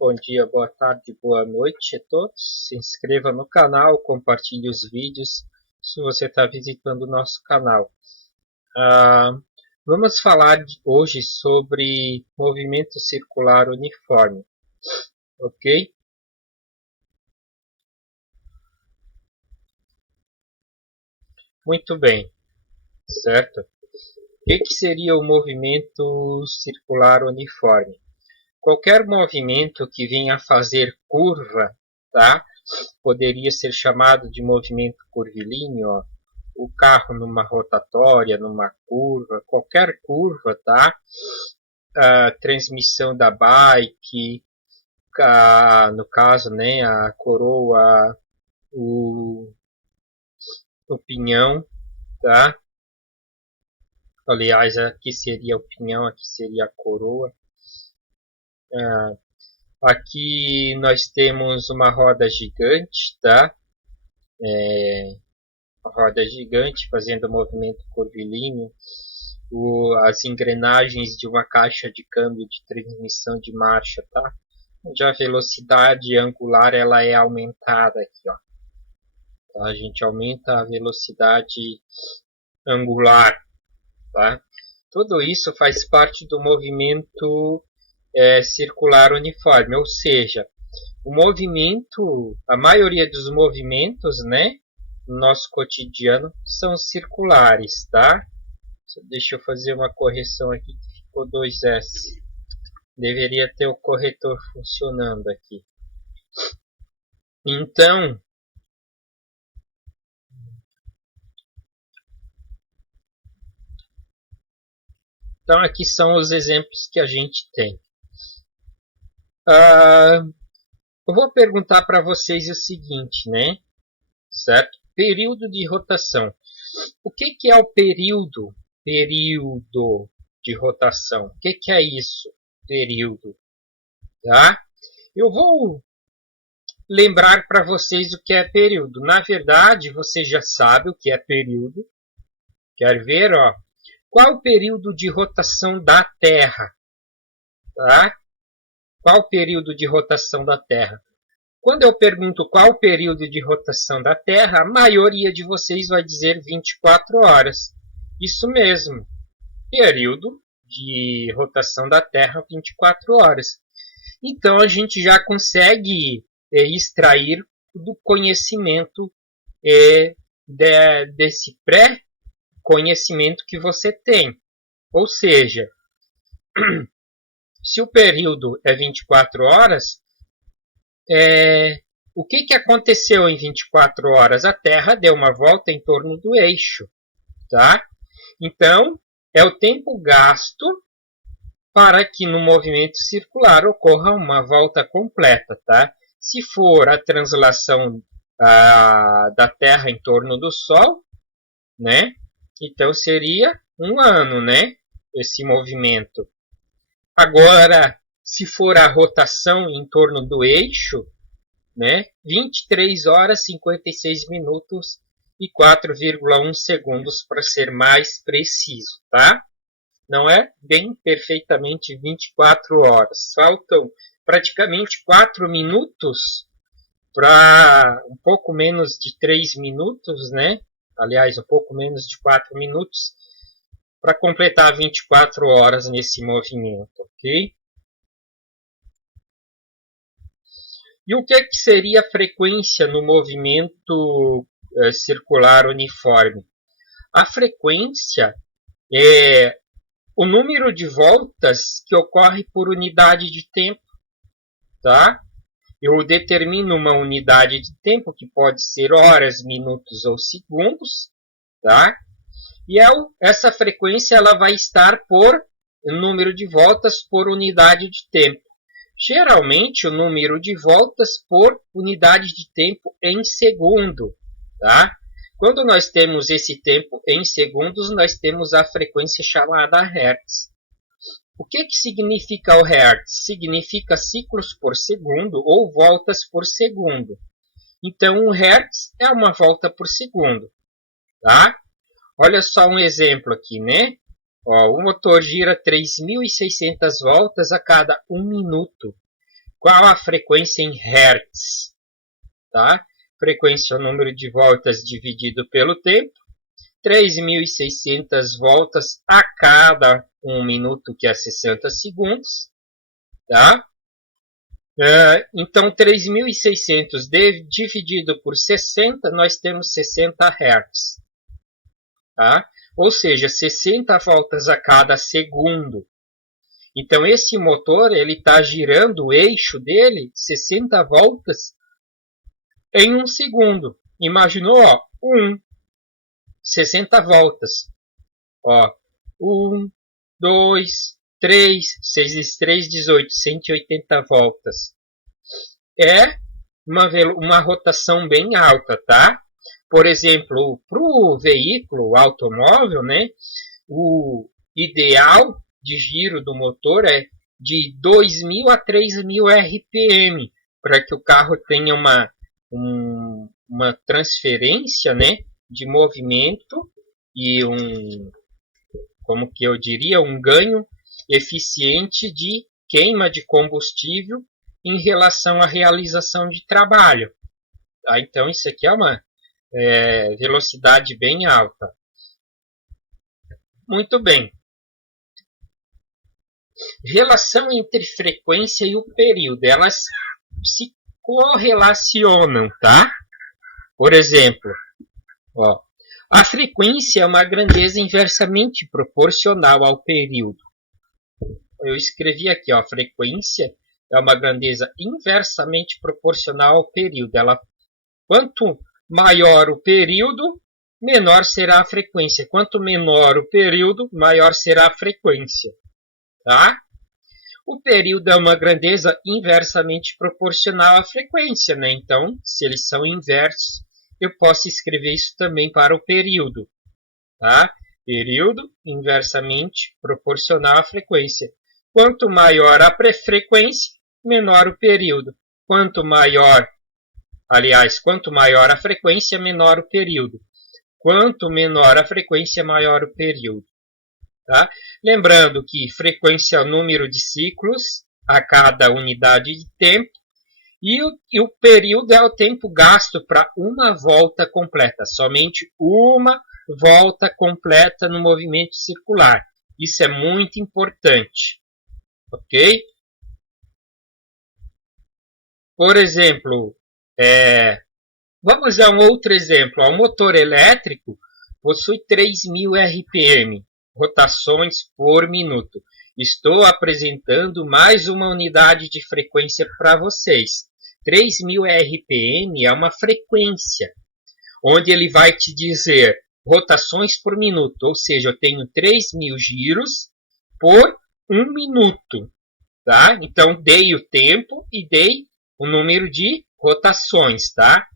Bom dia, boa tarde, boa noite a todos. Se inscreva no canal, compartilhe os vídeos se você está visitando o nosso canal. Vamos falar hoje sobre movimento circular uniforme, ok? Muito bem, certo? O que seria o movimento circular uniforme? Qualquer movimento que venha a fazer curva, tá? Poderia ser chamado de movimento curvilíneo, ó. O carro numa rotatória, numa curva, qualquer curva, tá? A transmissão da bike, no caso, né, a coroa, o, o pinhão, tá? Aliás, aqui seria o pinhão, aqui seria a coroa. Aqui nós temos uma roda gigante, tá? Uma roda gigante fazendo movimento curvilíneo. As engrenagens de uma caixa de câmbio de transmissão de marcha, tá? Onde a velocidade angular ela é aumentada aqui, ó. Tá? A gente aumenta a velocidade angular, tá? Tudo isso faz parte do movimento circular uniforme, ou seja, o movimento, a maioria dos movimentos, né, no nosso cotidiano são circulares, tá? Deixa eu fazer uma correção aqui que ficou 2S. Deveria ter o corretor funcionando aqui. Então, aqui são os exemplos que a gente tem. Eu vou perguntar para vocês o seguinte, né? Certo? Período de rotação. O que é o período? Período de rotação. O que é isso? Período. Tá? Eu vou lembrar para vocês o que é período. Na verdade, você já sabe o que é período. Quer ver? Ó? Qual o período de rotação da Terra? Tá? Qual o período de rotação da Terra? Quando eu pergunto qual o período de rotação da Terra, a maioria de vocês vai dizer 24 horas. Isso mesmo, período de rotação da Terra, 24 horas. Então, a gente já consegue extrair do conhecimento desse pré-conhecimento que você tem. Ou seja, se o período é 24 horas, o que aconteceu em 24 horas? A Terra deu uma volta em torno do eixo, tá? Então, é o tempo gasto para que no movimento circular ocorra uma volta completa, tá? Se for a translação da Terra em torno do Sol, né? Então seria um ano, né? Esse movimento. Agora, se for a rotação em torno do eixo, né? 23 horas, 56 minutos e 4,1 segundos para ser mais preciso, tá? Não é bem perfeitamente 24 horas. Faltam praticamente 4 minutos para um pouco menos de 3 minutos, né? Aliás, um pouco menos de 4 minutos para completar 24 horas nesse movimento, ok? E o que seria a frequência no movimento circular uniforme? A frequência é o número de voltas que ocorre por unidade de tempo, tá? Eu determino uma unidade de tempo que pode ser horas, minutos ou segundos, tá? E essa frequência ela vai estar por número de voltas por unidade de tempo. Geralmente o número de voltas por unidade de tempo em segundo, tá? Quando nós temos esse tempo em segundos, nós temos a frequência chamada Hertz. O que significa o Hertz? Significa ciclos por segundo ou voltas por segundo. Então, um Hertz é uma volta por segundo, tá? Olha só um exemplo aqui, né? Ó, o motor gira 3.600 voltas a cada 1 minuto. Qual a frequência em Hertz? Tá? Frequência é o número de voltas dividido pelo tempo. 3.600 voltas a cada 1 minuto, que é 60 segundos. Tá? Então, 3.600 dividido por 60, nós temos 60 Hz. Tá? Ou seja, 60 voltas a cada segundo. Então, esse motor está girando o eixo dele 60 voltas em 1 segundo. Imaginou? 60 voltas. 1, 2, 3, 6 vezes 3, 18, 180 voltas. É uma rotação bem alta, tá? Por exemplo, para o veículo automóvel, né, o ideal de giro do motor é de 2.000 a 3.000 RPM, para que o carro tenha uma transferência, né, de movimento e como que eu diria, um ganho eficiente de queima de combustível em relação à realização de trabalho. Tá? Então, isso aqui é uma velocidade bem alta. Muito bem. Relação entre frequência e o período. Elas se correlacionam, tá? Por exemplo, a frequência é uma grandeza inversamente proporcional ao período. Eu escrevi aqui, a frequência é uma grandeza inversamente proporcional ao período. Quanto maior o período, menor será a frequência. Quanto menor o período, maior será a frequência. Tá? O período é uma grandeza inversamente proporcional à frequência, né? Então, se eles são inversos, eu posso escrever isso também para o período. Tá? Período inversamente proporcional à frequência. Quanto maior a frequência, menor o período. Quanto maior a frequência, menor o período. Quanto menor a frequência, maior o período. Tá? Lembrando que frequência é o número de ciclos a cada unidade de tempo e o período é o tempo gasto para uma volta completa, somente uma volta completa no movimento circular. Isso é muito importante, ok? Por exemplo, vamos a um outro exemplo. Um motor elétrico possui 3.000 RPM, rotações por minuto. Estou apresentando mais uma unidade de frequência para vocês. 3.000 RPM é uma frequência, onde ele vai te dizer rotações por minuto, ou seja, eu tenho 3.000 giros por 1 minuto. Tá? Então, dei o tempo e dei o número de rotações. Tá?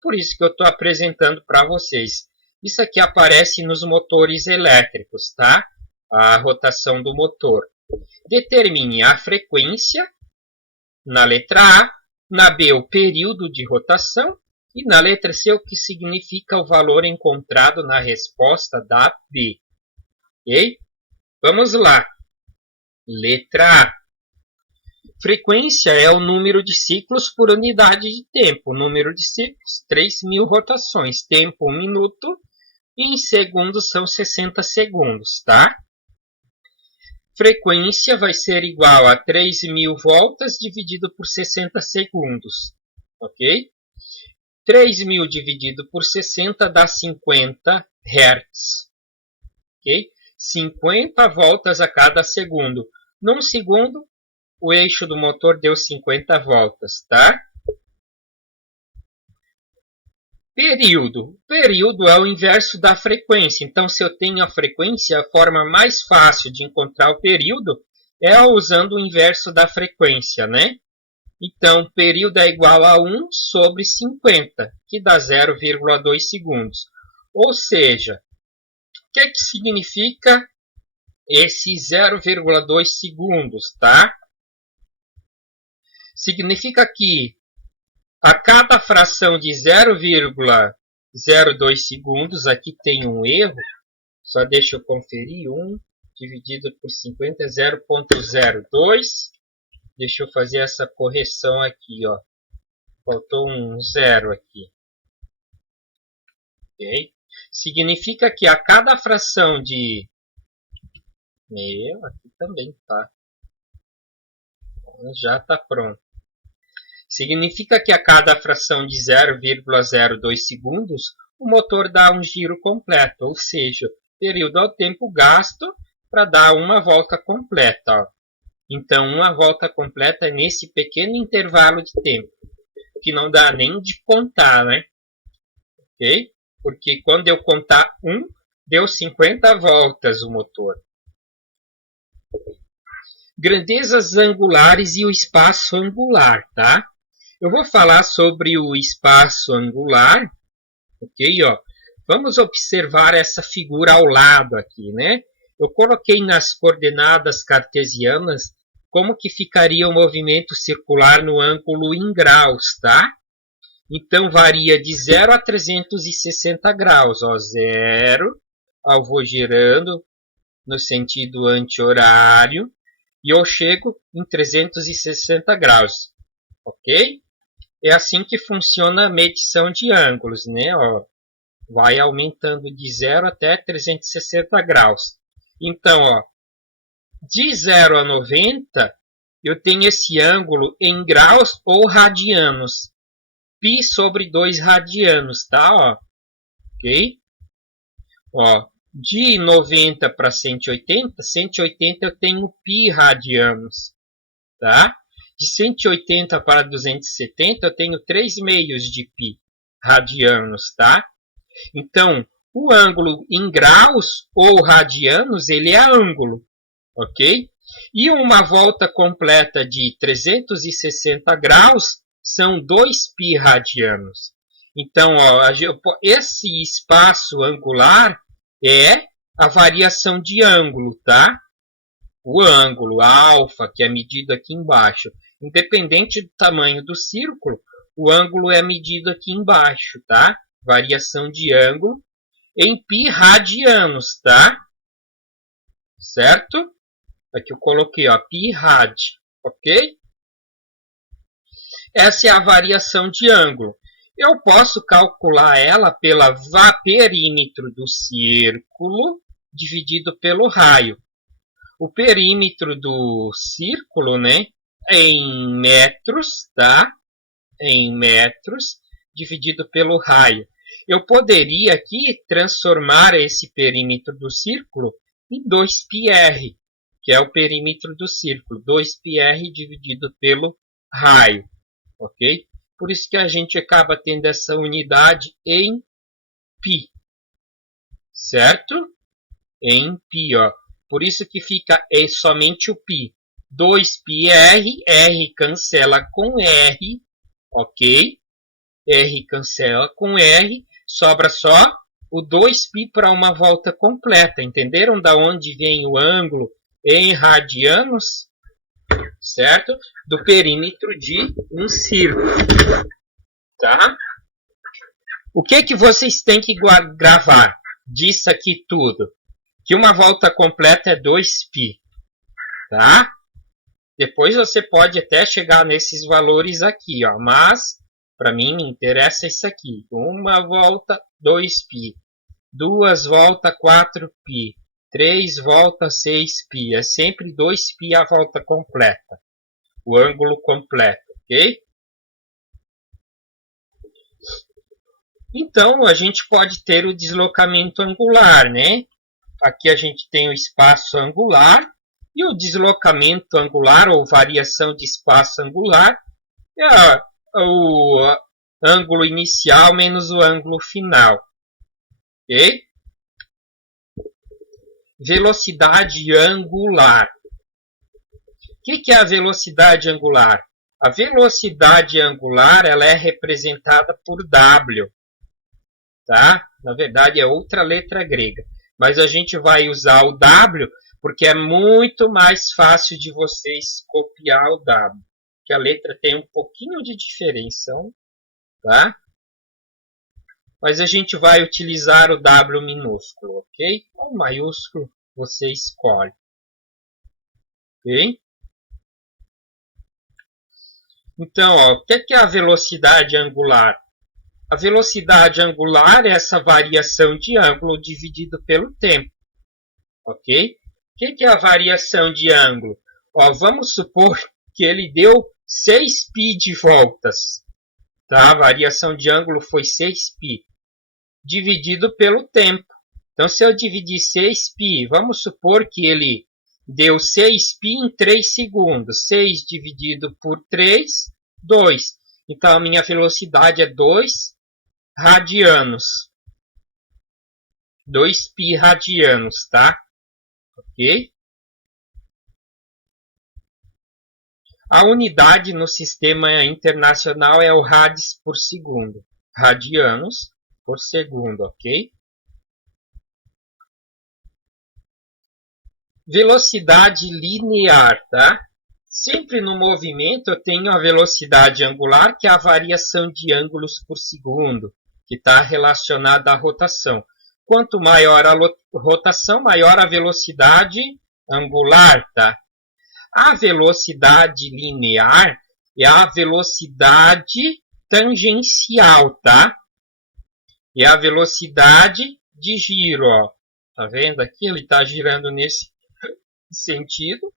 Por isso que eu estou apresentando para vocês. Isso aqui aparece nos motores elétricos, tá? A rotação do motor. Determine a frequência na letra A, na B o período de rotação e na letra C o que significa o valor encontrado na resposta da B. Ok? Vamos lá. Letra A. Frequência é o número de ciclos por unidade de tempo. O número de ciclos, 3.000 rotações. Tempo, 1 minuto. E em segundos são 60 segundos, tá? Frequência vai ser igual a 3.000 voltas dividido por 60 segundos. Ok? 3.000 dividido por 60 dá 50 Hz. Ok? 50 voltas a cada segundo. Num segundo, o eixo do motor deu 50 voltas, tá? Período. Período é o inverso da frequência. Então, se eu tenho a frequência, a forma mais fácil de encontrar o período é usando o inverso da frequência, né? Então, período é igual a 1 sobre 50, que dá 0,2 segundos. Ou seja, o que significa esse 0,2 segundos, tá? Significa que a cada fração de 0,02 segundos, aqui tem um erro, só deixa eu conferir, 1 dividido por 50 é 0,02. Deixa eu fazer essa correção aqui, ó. Faltou um 0 aqui. Ok? Significa que a cada fração de... aqui também tá. Já está pronto. Significa que a cada fração de 0,02 segundos, o motor dá um giro completo, ou seja, período ao tempo gasto para dar uma volta completa. Ó. Então, uma volta completa é nesse pequeno intervalo de tempo, que não dá nem de contar, né? Ok? Porque quando eu contar 1, deu 50 voltas o motor. Grandezas angulares e o espaço angular, tá? Eu vou falar sobre o espaço angular, ok? Ó, vamos observar essa figura ao lado aqui, né? Eu coloquei nas coordenadas cartesianas como que ficaria o movimento circular no ângulo em graus, tá? Então, varia de 0 a 360 graus. Ó, 0, eu vou girando no sentido anti-horário e eu chego em 360 graus, ok? É assim que funciona a medição de ângulos, né? Ó, vai aumentando de 0 até 360 graus. Então, ó, de 0 a 90, eu tenho esse ângulo em graus ou radianos. Π sobre 2 radianos, tá? Ó, ok? Ó, de 90 para 180, 180 eu tenho π radianos, tá? De 180 para 270 eu tenho 3 meios de π radianos, tá? Então, o ângulo em graus ou radianos, ele é ângulo, ok? E uma volta completa de 360 graus são 2 π radianos. Então, ó, esse espaço angular é a variação de ângulo, tá? O ângulo alfa, que é medido aqui embaixo. Independente do tamanho do círculo, o ângulo é medido aqui embaixo, tá? Variação de ângulo em π radianos, tá? Certo? Aqui eu coloquei, ó, π rad, ok? Essa é a variação de ângulo. Eu posso calcular ela pela perímetro do círculo dividido pelo raio. O perímetro do círculo, né, é em metros, tá? Em metros dividido pelo raio. Eu poderia aqui transformar esse perímetro do círculo em 2πr, que é o perímetro do círculo, 2πr dividido pelo raio, ok? Por isso que a gente acaba tendo essa unidade em π, certo? Em π, ó. Por isso que fica somente o π. 2πr, r cancela com r, ok? R cancela com R, sobra só o 2π para uma volta completa. Entenderam da onde vem o ângulo em radianos? Certo? Do perímetro de um círculo. Tá? O que vocês têm que gravar disso aqui tudo? Que uma volta completa é 2π. Tá? Depois você pode até chegar nesses valores aqui, ó, mas para mim me interessa isso aqui. Uma volta, 2π. Duas voltas, 4π. 3 voltas, 6π. É sempre 2π a volta completa. O ângulo completo, ok? Então, a gente pode ter o deslocamento angular, né? Aqui a gente tem o espaço angular. E o deslocamento angular, ou variação de espaço angular, é o ângulo inicial menos o ângulo final. Ok? Velocidade angular. O que é a velocidade angular? A velocidade angular ela é representada por W. Tá? Na verdade, é outra letra grega. Mas a gente vai usar o W porque é muito mais fácil de vocês copiar o W. Que a letra tem um pouquinho de diferença. Tá? Mas a gente vai utilizar o W minúsculo, ok? O maiúsculo você escolhe. Ok? Então, ó, o que é a velocidade angular? A velocidade angular é essa variação de ângulo dividido pelo tempo. Ok? O que é a variação de ângulo? Ó, vamos supor que ele deu 6π de voltas. Tá? A variação de ângulo foi 6π, dividido pelo tempo. Então, se eu dividir 6π, vamos supor que ele deu 6π em 3 segundos. 6 dividido por 3, 2. Então, a minha velocidade é 2 radianos. 2π radianos, tá? Ok? A unidade no sistema internacional é o rads por segundo. Radianos por segundo, ok? Velocidade linear, tá? Sempre no movimento eu tenho a velocidade angular, que é a variação de ângulos por segundo, que está relacionada à rotação. Quanto maior a rotação, maior a velocidade angular, tá? A velocidade linear é a velocidade tangencial, tá? É a velocidade de giro, ó. Tá vendo aqui? Ele está girando nesse sentido.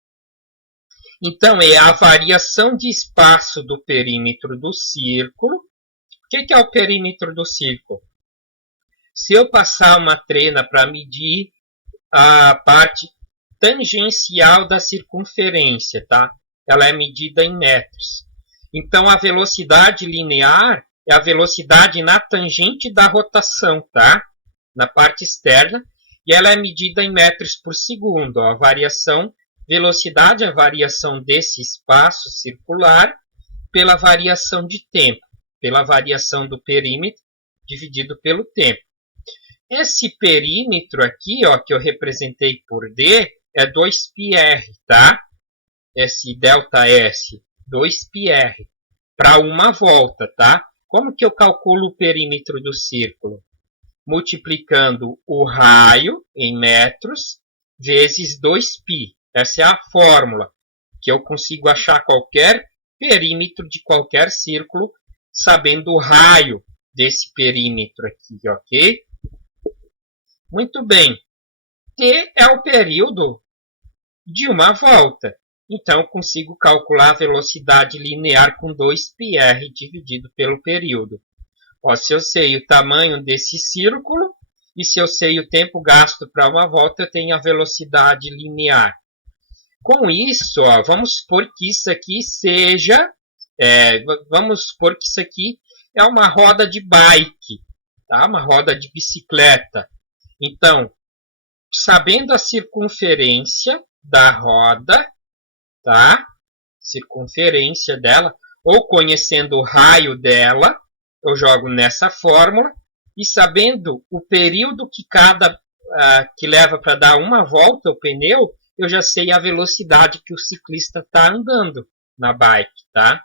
Então, é a variação de espaço do perímetro do círculo. O que é o perímetro do círculo? Se eu passar uma trena para medir a parte tangencial da circunferência, tá? Ela é medida em metros. Então, a velocidade linear é a velocidade na tangente da rotação, tá? Na parte externa. E ela é medida em metros por segundo. Ó. A variação, velocidade é a variação desse espaço circular pela variação de tempo, pela variação do perímetro dividido pelo tempo. Esse perímetro aqui, ó, que eu representei por D, é 2πr, tá? Esse ΔS, 2πr, para uma volta, tá? Como que eu calculo o perímetro do círculo? Multiplicando o raio em metros vezes 2π. Essa é a fórmula, que eu consigo achar qualquer perímetro de qualquer círculo, sabendo o raio desse perímetro aqui, ok? Muito bem. T é o período de uma volta. Então, eu consigo calcular a velocidade linear com 2πr dividido pelo período. Ó, se eu sei o tamanho desse círculo e se eu sei o tempo gasto para uma volta, eu tenho a velocidade linear. Com isso, ó, vamos supor que isso aqui seja... vamos supor que isso aqui é uma roda de bike, tá? Uma roda de bicicleta. Então, sabendo a circunferência da roda, tá? Circunferência dela, ou conhecendo o raio dela, eu jogo nessa fórmula, e sabendo o período que leva para dar uma volta o pneu, eu já sei a velocidade que o ciclista está andando na bike, tá?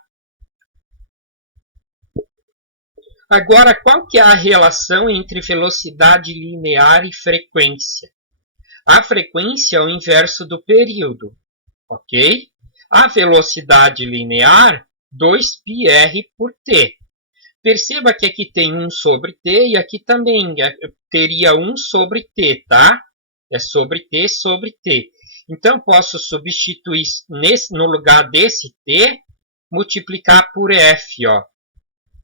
Agora, qual que é a relação entre velocidade linear e frequência? A frequência é o inverso do período, ok? A velocidade linear, 2πr por t. Perceba que aqui tem 1 sobre t e aqui também teria 1 sobre t, tá? É sobre t sobre t. Então, posso substituir no lugar desse t, multiplicar por f, ó.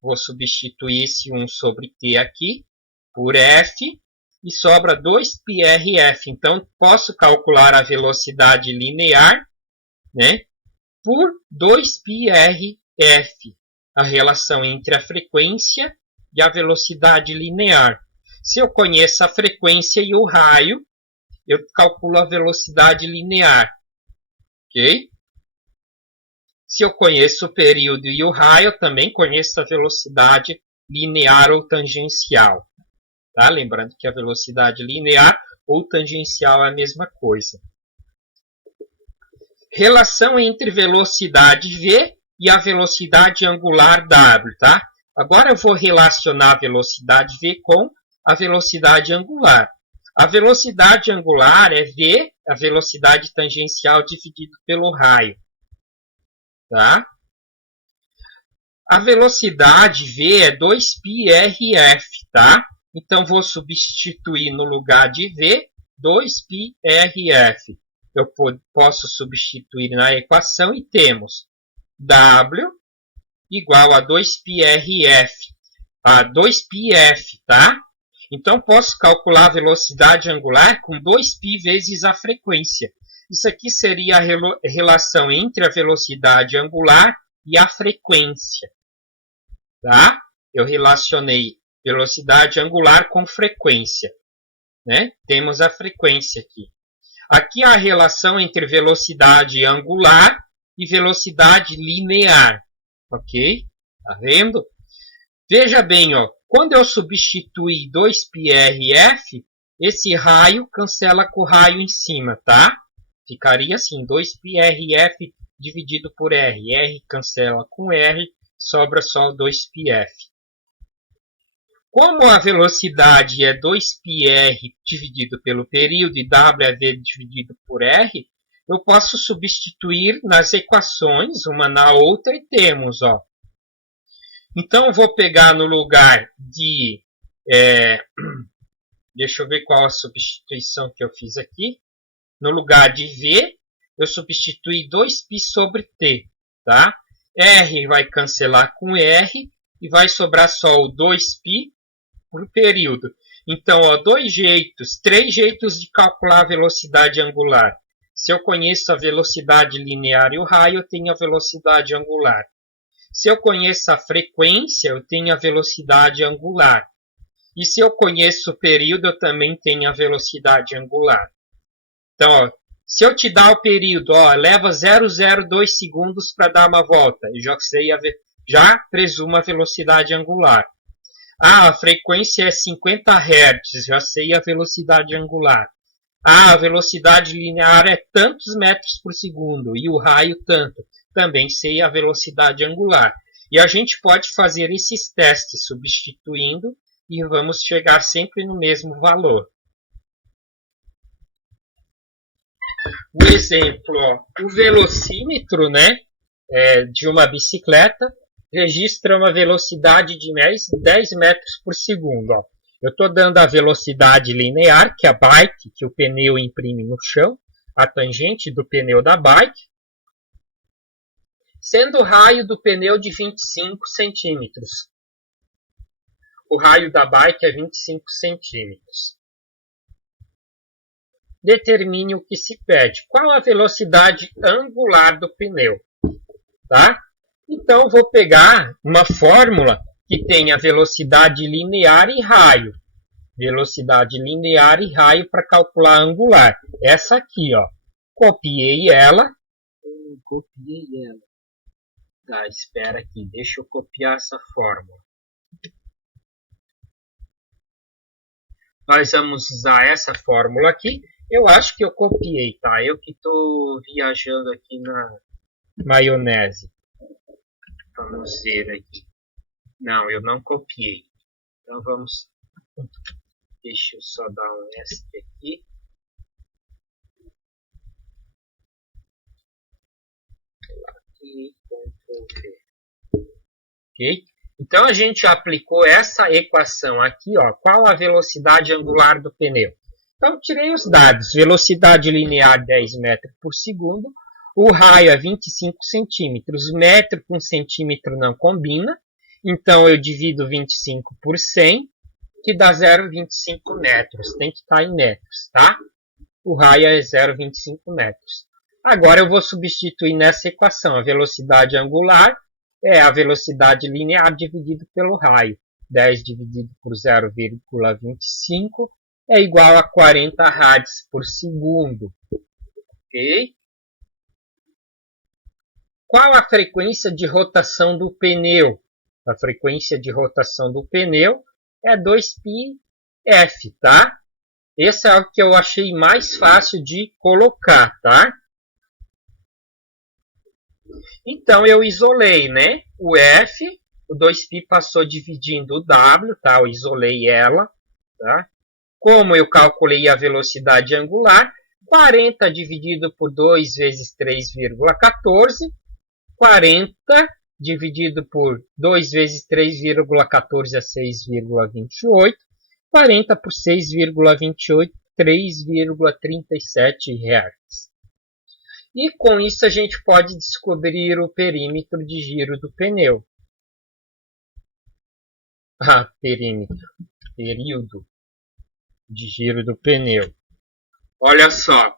Vou substituir esse 1 sobre t aqui por f e sobra 2πrf. Então, posso calcular a velocidade linear, né, por 2πrf. A relação entre a frequência e a velocidade linear. Se eu conheço a frequência e o raio, eu calculo a velocidade linear. Ok? Se eu conheço o período e o raio, eu também conheço a velocidade linear ou tangencial. Tá? Lembrando que a velocidade linear ou tangencial é a mesma coisa. Relação entre velocidade v e a velocidade angular w, tá? Agora eu vou relacionar a velocidade v com a velocidade angular. A velocidade angular é v, a velocidade tangencial dividido pelo raio, tá? A velocidade V é 2πrf, tá? Então, vou substituir no lugar de V, 2πrf. Eu posso substituir na equação e temos W igual a 2πrf, a 2πf, tá? Então, posso calcular a velocidade angular com 2π vezes a frequência. Isso aqui seria a relação entre a velocidade angular e a frequência. Tá? Eu relacionei velocidade angular com frequência. Né? Temos a frequência aqui. Aqui a relação entre velocidade angular e velocidade linear. Ok? Tá vendo? Veja bem, ó, quando eu substituir 2πrf, esse raio cancela com o raio em cima, tá? Ficaria assim, 2πrf dividido por r. R cancela com r, sobra só 2πf. Como a velocidade é 2πr dividido pelo período e w é v dividido por r, eu posso substituir nas equações, uma na outra, e temos, ó. Então, eu vou pegar no lugar de... deixa eu ver qual a substituição que eu fiz aqui. No lugar de v, eu substituí 2π sobre t, tá? R vai cancelar com R e vai sobrar só o 2π por período. Então, ó, três jeitos de calcular a velocidade angular. Se eu conheço a velocidade linear e o raio, eu tenho a velocidade angular. Se eu conheço a frequência, eu tenho a velocidade angular. E se eu conheço o período, eu também tenho a velocidade angular. Então, ó, se eu te dar o período, ó, leva 0,02 segundos para dar uma volta. Eu já presumo a velocidade angular. Ah, a frequência é 50 Hz, já sei a velocidade angular. Ah, a velocidade linear é tantos metros por segundo e o raio tanto. Também sei a velocidade angular. E a gente pode fazer esses testes substituindo e vamos chegar sempre no mesmo valor. O exemplo, ó, o velocímetro, né, de uma bicicleta registra uma velocidade de 10 metros por segundo. Ó. Eu estou dando a velocidade linear, que é a bike, que o pneu imprime no chão, a tangente do pneu da bike, sendo o raio do pneu de 25 centímetros. O raio da bike é 25 centímetros. Determine o que se pede. Qual a velocidade angular do pneu? Tá? Então, vou pegar uma fórmula que tem a velocidade linear e raio. Velocidade linear e raio para calcular a angular. Essa aqui, ó. Copiei ela. Tá, espera aqui. Deixa eu copiar essa fórmula. Nós vamos usar essa fórmula aqui. Eu acho que eu copiei, tá? Eu que estou viajando aqui na maionese. Vamos ver aqui. Não, eu não copiei. Então vamos... Deixa eu só dar um ESC aqui. Aqui, Ctrl V. Ok? Então a gente aplicou essa equação aqui, ó. Qual a velocidade angular do pneu? Então tirei os dados. Velocidade linear 10 metros por segundo. O raio é 25 centímetros. Metro com centímetro não combina. Então, eu divido 25 por 100, que dá 0,25 metros. Tem que estar em metros, tá? O raio é 0,25 metros. Agora, eu vou substituir nessa equação. A velocidade angular é a velocidade linear dividido pelo raio. 10 dividido por 0,25 é igual a 40 rads por segundo. Ok? Qual a frequência de rotação do pneu? A frequência de rotação do pneu é 2πf, tá? Esse é o que eu achei mais fácil de colocar, tá? Então, eu isolei, né? O F, o 2π passou dividindo o W, tá? Eu isolei ela, tá? Como eu calculei a velocidade angular, 40 dividido por 2 vezes 3,14, 40 dividido por 2 vezes 3,14 é 6,28. 40 por 6,28, 3,37 Hz. E com isso a gente pode descobrir o perímetro de giro do pneu. Período de giro do pneu. Olha só.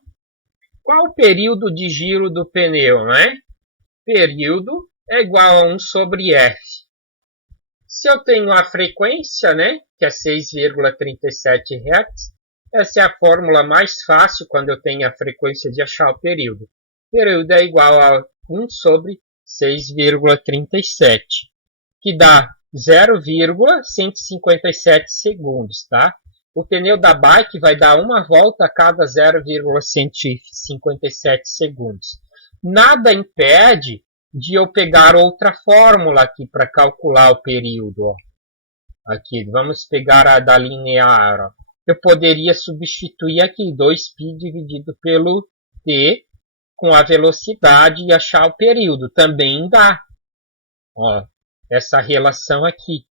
Qual o período de giro do pneu, né? Período é igual a 1 sobre F. Se eu tenho a frequência, né, que é 6,37 Hz, essa é a fórmula mais fácil quando eu tenho a frequência de achar o período. Período é igual a 1 sobre 6,37, que dá 0,157 segundos, tá? O pneu da bike vai dar uma volta a cada 0,157 segundos. Nada impede de eu pegar outra fórmula aqui para calcular o período. Ó. Aqui, vamos pegar a da linear. Ó. Eu poderia substituir aqui 2π dividido pelo t com a velocidade e achar o período. Também dá. Ó, essa relação aqui.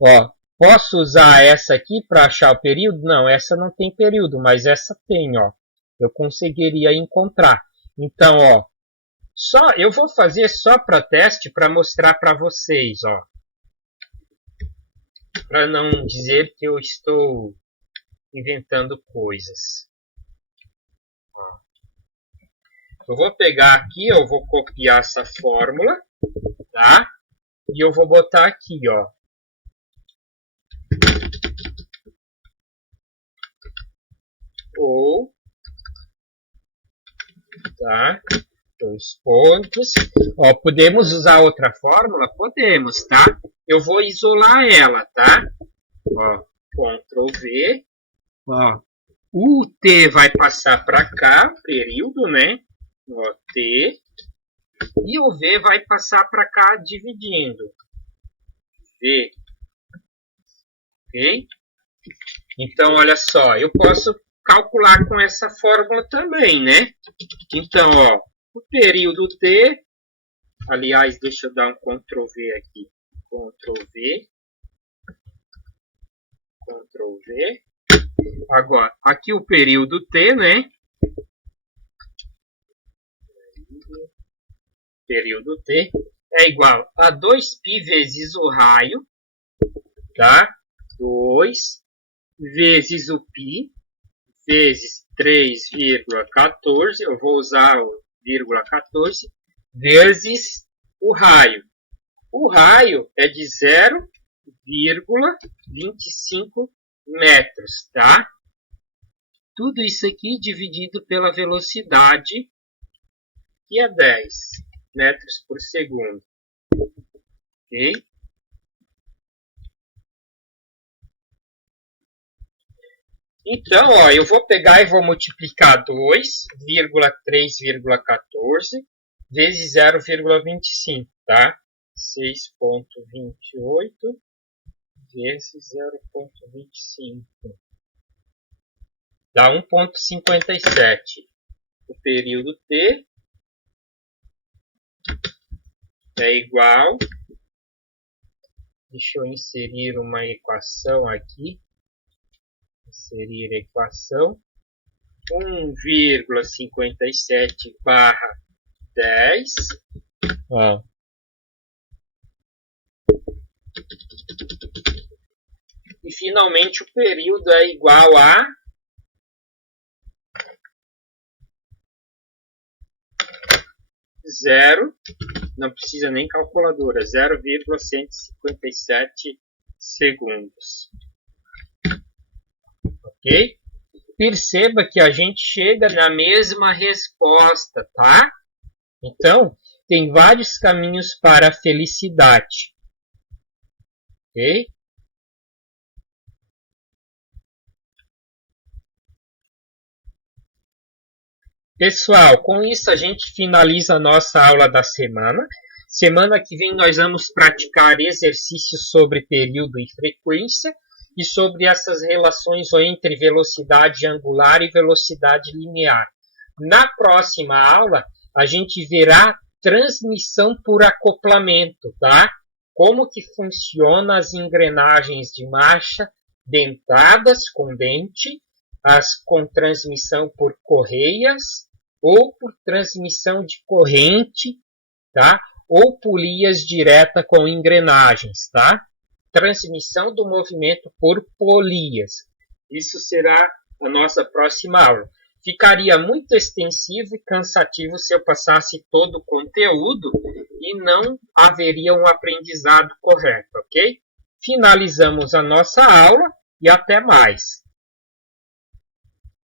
Ó, posso usar essa aqui para achar o período? Não, essa não tem período, mas essa tem. Ó. Eu conseguiria encontrar. Então, ó, eu vou fazer só para teste para mostrar para vocês, ó. Para não dizer que eu estou inventando coisas. Ó. Eu vou pegar aqui, eu vou copiar essa fórmula, tá? E eu vou botar aqui, ó. Ou, tá? 2 pontos. Ó, podemos usar outra fórmula? Podemos, tá? Eu vou isolar ela, tá? Ó, Ctrl V. Ó, o T vai passar para cá, período, né? Ó, T. E o V vai passar para cá, dividindo. V. Ok? Então, olha só, eu posso calcular com essa fórmula também, né? Então, ó, o período T, aliás, deixa eu dar um Ctrl V aqui. Ctrl V. Ctrl V. Agora, aqui o período T, né? Período T é igual a 2π vezes o raio, tá? 2 vezes o π, vezes 3,14, eu vou usar o 0,14, vezes o raio. O raio é de 0,25 metros, tá? Tudo isso aqui dividido pela velocidade, que é 10 metros por segundo. Ok? Então, ó, eu vou pegar e vou multiplicar 2,3,14 vezes 0,25, tá? 6,28 vezes 0,25. Dá 1,57. O período T é igual... Deixa eu inserir uma equação aqui. Inserir a equação. 1,57 barra 10. Ó. E finalmente o período é igual a 0, não precisa nem calculadora, 0,157 segundos. Ok? Perceba que a gente chega na mesma resposta, tá? Então, tem vários caminhos para a felicidade. Ok? Pessoal, com isso a gente finaliza a nossa aula da semana. Semana que vem nós vamos praticar exercícios sobre período e frequência e sobre essas relações entre velocidade angular e velocidade linear. Na próxima aula, a gente verá transmissão por acoplamento, tá? Como que funciona as engrenagens de marcha dentadas com dente, as com transmissão por correias ou por transmissão de corrente, tá? Ou polias direta com engrenagens, tá? Transmissão do movimento por polias. Isso será a nossa próxima aula. Ficaria muito extensivo e cansativo se eu passasse todo o conteúdo e não haveria um aprendizado correto, ok? Finalizamos a nossa aula e até mais.